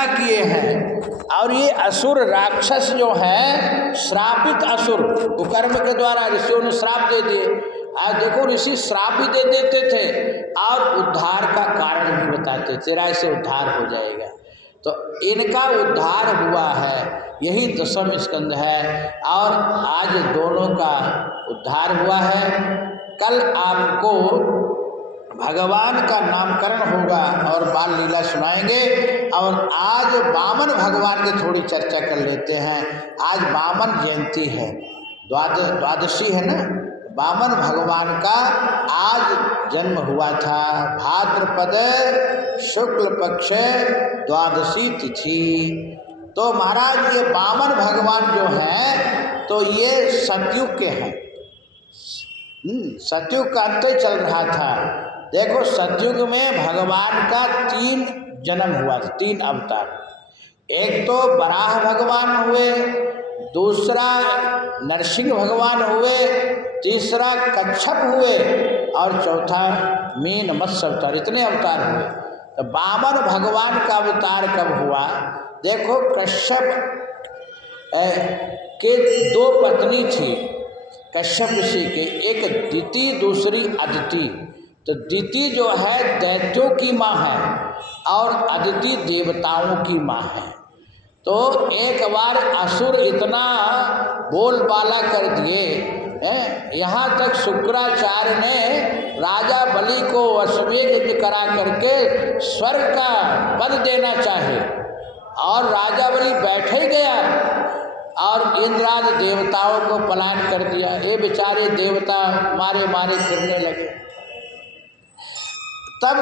निंदा किए हैं। और ये असुर राक्षस जो हैं, श्रापित असुर, कुकर्म के द्वारा ऋषियों ने श्राप दे दिए। आज देखो ऋषि श्राप भी दे देते थे और उद्धार का कारण भी बताते, तेरा इससे उद्धार हो जाएगा। तो इनका उद्धार हुआ है, यही दशम स्कंद है। और आज दोनों का उद्धार हुआ है। कल आपको भगवान का नामकरण होगा और बाल लीला सुनाएंगे। और आज वामन भगवान की थोड़ी चर्चा कर लेते हैं। आज वामन जयंती है, द्वादशी है ना। वामन भगवान का आज जन्म हुआ था, भाद्रपद शुक्ल पक्ष द्वादशी तिथि। तो महाराज ये वामन भगवान जो हैं तो ये सतयुग के हैं। सतयुग का अंत चल रहा था। देखो सतयुग में भगवान का 3 जन्म हुआ था, 3 अवतार। एक तो वराह भगवान हुए, दूसरा नरसिंह भगवान हुए, तीसरा कच्छप हुए और चौथा मीन मत्स्य अवतार। इतने अवतार हुए। तो वामन भगवान का अवतार कब हुआ? देखो कश्यप के 2 पत्नी थी कश्यप ऋषि के, एक दिति दूसरी अदिति। तो दिति जो है दैत्यों की माँ है और अदिति देवताओं की माँ है। तो एक बार असुर इतना बोलबाला कर दिए, यहाँ तक शुक्राचार्य ने राजा बलि को अश्वमेध करा करके स्वर्ग का पद देना चाहे और राजा बलि बैठ ही गया और इंद्रादि देवताओं को पलायन कर दिया। ये बेचारे देवता मारे मारे फिरने लगे। तब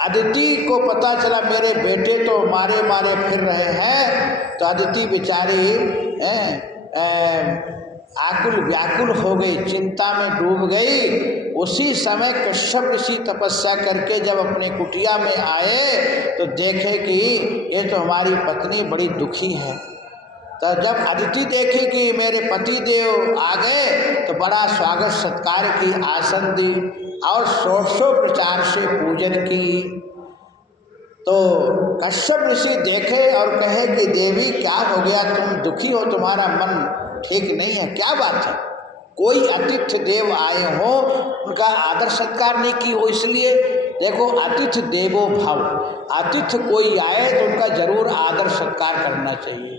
अदिति को पता चला मेरे बेटे तो मारे मारे फिर रहे हैं। तो अदिति बेचारी आकुल व्याकुल हो गई, चिंता में डूब गई। उसी समय कश्यप ऋषि तपस्या करके जब अपने कुटिया में आए तो देखे कि ये तो हमारी पत्नी बड़ी दुखी है। तो जब अदिति देखी कि मेरे पति देव आ गए तो बड़ा स्वागत सत्कार की, आसन दी और षोडशोपचार से पूजन की। तो कश्यप ऋषि देखे और कहे कि देवी क्या हो गया, तुम दुखी हो, तुम्हारा मन ठीक नहीं है, क्या बात है? कोई अतिथि देव आए हो उनका आदर सत्कार नहीं की हो, इसलिए देखो अतिथि देवो भव। अतिथि कोई आए तो उनका जरूर आदर सत्कार करना चाहिए।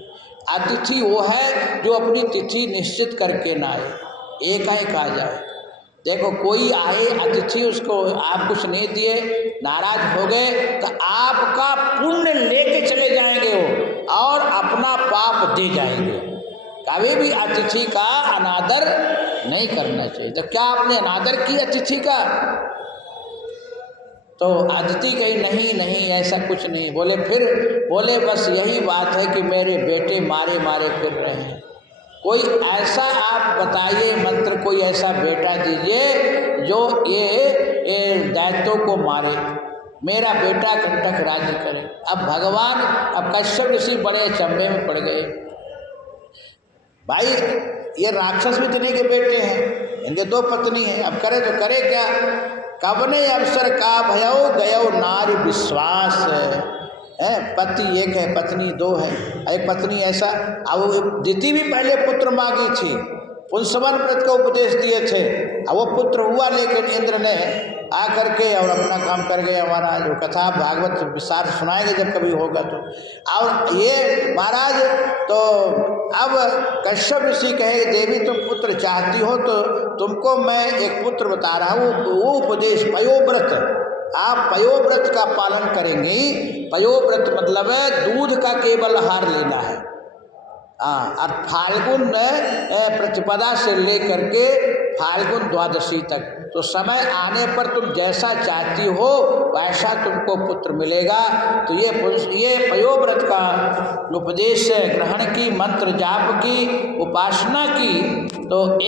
अतिथि वो है जो अपनी तिथि निश्चित करके ना आए, एकाएक आ जाए। देखो कोई आए अतिथि, उसको आप कुछ नहीं दिए, नाराज हो गए तो आपका पुण्य लेके चले जाएंगे वो और अपना पाप दे जाएंगे। कभी भी अतिथि का अनादर नहीं करना चाहिए। तो क्या आपने अनादर की अतिथि का? तो अदिति कही नहीं नहीं ऐसा कुछ नहीं। बोले फिर? बोले बस यही बात है कि मेरे बेटे मारे मारे फिर रहे हैं। कोई ऐसा आप बताइए मंत्र, कोई ऐसा बेटा दीजिए जो ये दैत्यों को मारे, मेरा बेटा कंटक राज्य करे। अब भगवान, अब कश्यप ऋषि बड़े अचंभे में पड़ गए। भाई ये राक्षस भी इतने के बेटे हैं, इनके 2 पत्नी हैं, अब करे तो करे क्या? कवने अवसर का भयो गयो नारी विश्वास है। पति एक है, पत्नी 2 है। एक पत्नी ऐसा, अब दिति भी पहले पुत्र मांगी थी, पुंसवन व्रत का उपदेश दिए थे, अब वो पुत्र हुआ लेकिन इंद्र ने आकर के और अपना काम कर गए। हमारा जो कथा भागवत विस्तार सुनाएंगे जब कभी होगा तो। और ये महाराज तो अब कश्यप ऋषि कहे देवी तुम पुत्र चाहती हो तो तुमको मैं एक पुत्र बता रहा हूँ, वो उपदेश पयोव्रत, आप पयोव्रत का पालन करेंगी। पयोव्रत मतलब है दूध का केवल आहार लेना है। और फाल्गुन प्रतिपदा से लेकर के फाल्गुन द्वादशी तक, तो समय आने पर तुम जैसा चाहती हो वैसा तुमको पुत्र मिलेगा। तो ये पयोव्रत का उपदेश ग्रहण की, मंत्र जाप की, उपासना की। तो